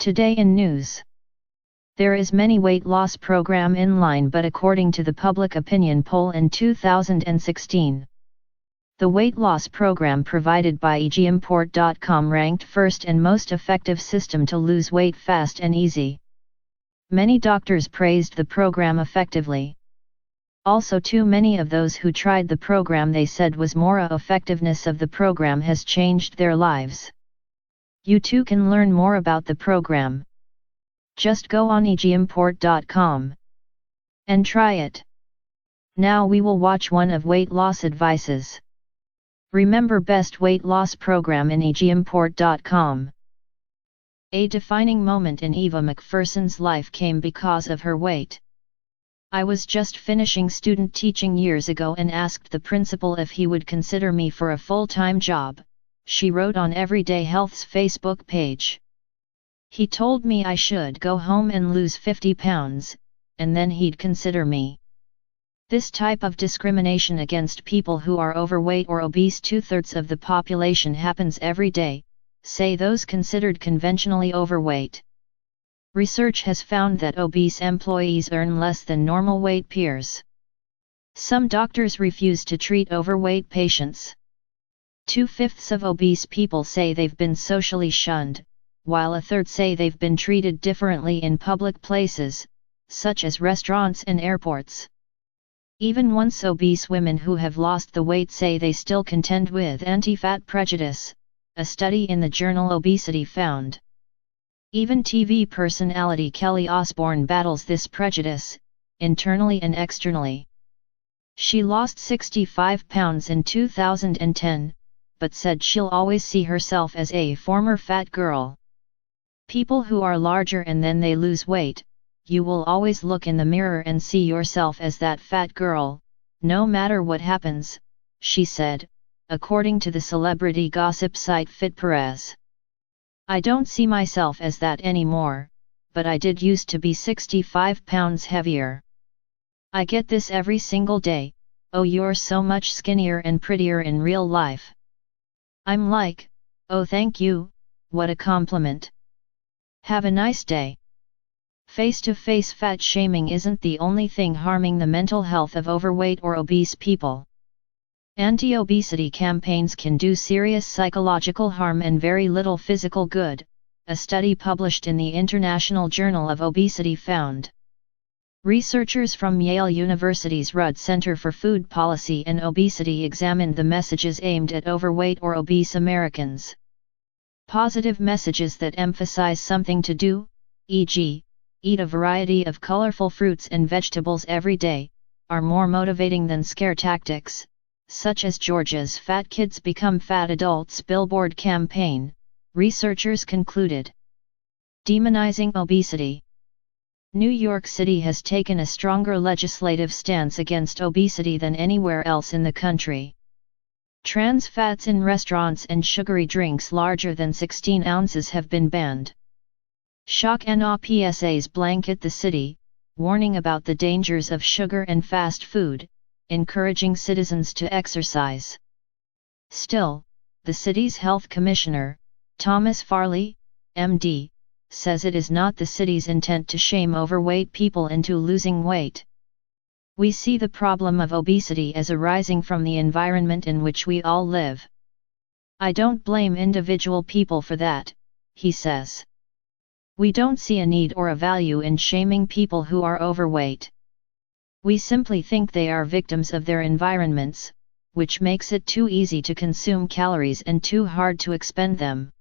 Today in news. There is many weight loss program in line, but according to the public opinion poll in 2016, the weight loss program provided by egimport.com ranked first and most effective system to lose weight fast and easy. Many doctors praised the program effectively. Also, too many of those who tried the program, they said was more effectiveness of the program has changed their lives. You too can learn more about the program. Just go on egimport.com and try it. Now we will watch one of weight loss advices. Remember best weight loss program in egimport.com. A defining moment in Eva McPherson's life came because of her weight. I was just finishing student teaching years ago and asked the principal if he would consider me for a full-time job, she wrote on Everyday Health's Facebook page. He told me I should go home and lose 50 pounds, and then he'd consider me. This type of discrimination against people who are overweight or obese, 2/3 of the population, happens every day, say those considered conventionally overweight. Research has found that obese employees earn less than normal weight peers. Some doctors refuse to treat overweight patients. 2/5 of obese people say they've been socially shunned, while 1/3 say they've been treated differently in public places, such as restaurants and airports. Even once obese women who have lost the weight say they still contend with anti-fat prejudice, a study in the journal Obesity found. Even TV personality Kelly Osbourne battles this prejudice, internally and externally. She lost 65 pounds in 2010, but said she'll always see herself as a former fat girl. People who are larger and then they lose weight, you will always look in the mirror and see yourself as that fat girl, no matter what happens, she said, according to the celebrity gossip site FitPerez. I don't see myself as that anymore, but I did used to be 65 pounds heavier. I get this every single day, oh, you're so much skinnier and prettier in real life. I'm like, oh, thank you, what a compliment. Have a nice day. Face-to-face fat shaming isn't the only thing harming the mental health of overweight or obese people. Anti-obesity campaigns can do serious psychological harm and very little physical good, a study published in the International Journal of Obesity found. Researchers from Yale University's Rudd Center for Food Policy and Obesity examined the messages aimed at overweight or obese Americans. Positive messages that emphasize something to do, e.g., eat a variety of colorful fruits and vegetables every day, are more motivating than scare tactics, such as Georgia's Fat Kids Become Fat Adults billboard campaign, researchers concluded. Demonizing obesity. New York City has taken a stronger legislative stance against obesity than anywhere else in the country. Trans fats in restaurants and sugary drinks larger than 16 ounces have been banned. Shock and awe PSAs blanket the city, warning about the dangers of sugar and fast food, encouraging citizens to exercise. Still, the city's health commissioner, Thomas Farley, MD, says it is not the city's intent to shame overweight people into losing weight. We see the problem of obesity as arising from the environment in which we all live. I don't blame individual people for that, he says. We don't see a need or a value in shaming people who are overweight. We simply think they are victims of their environments, which makes it too easy to consume calories and too hard to expend them.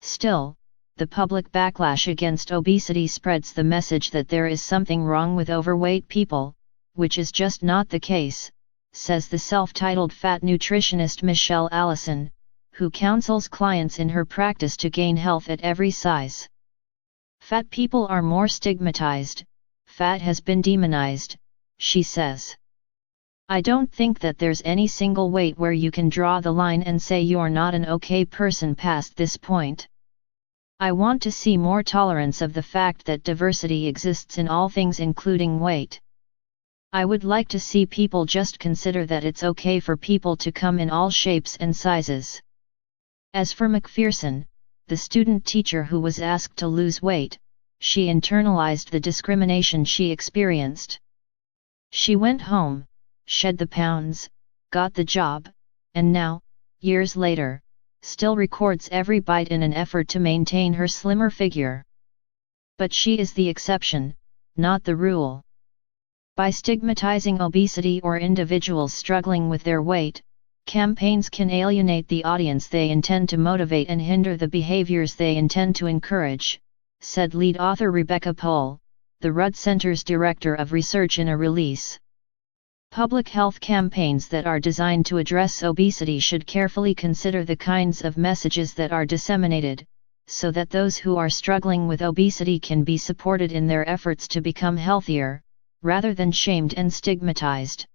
Still, the public backlash against obesity spreads the message that there is something wrong with overweight people, which is just not the case, says the self-titled fat nutritionist Michelle Allison, who counsels clients in her practice to gain health at every size. Fat people are more stigmatized, fat has been demonized, she says. I don't think that there's any single weight where you can draw the line and say you're not an okay person past this point. I want to see more tolerance of the fact that diversity exists in all things including weight. I would like to see people just consider that it's okay for people to come in all shapes and sizes. As for McPherson, the student teacher who was asked to lose weight, she internalized the discrimination she experienced. She went home, shed the pounds, got the job, and now, years later, still records every bite in an effort to maintain her slimmer figure. But she is the exception, not the rule. By stigmatizing obesity or individuals struggling with their weight, campaigns can alienate the audience they intend to motivate and hinder the behaviors they intend to encourage, said lead author Rebecca Pohl, the Rudd Center's Director of Research in a release. Public health campaigns that are designed to address obesity should carefully consider the kinds of messages that are disseminated, so that those who are struggling with obesity can be supported in their efforts to become healthier, rather than shamed and stigmatized.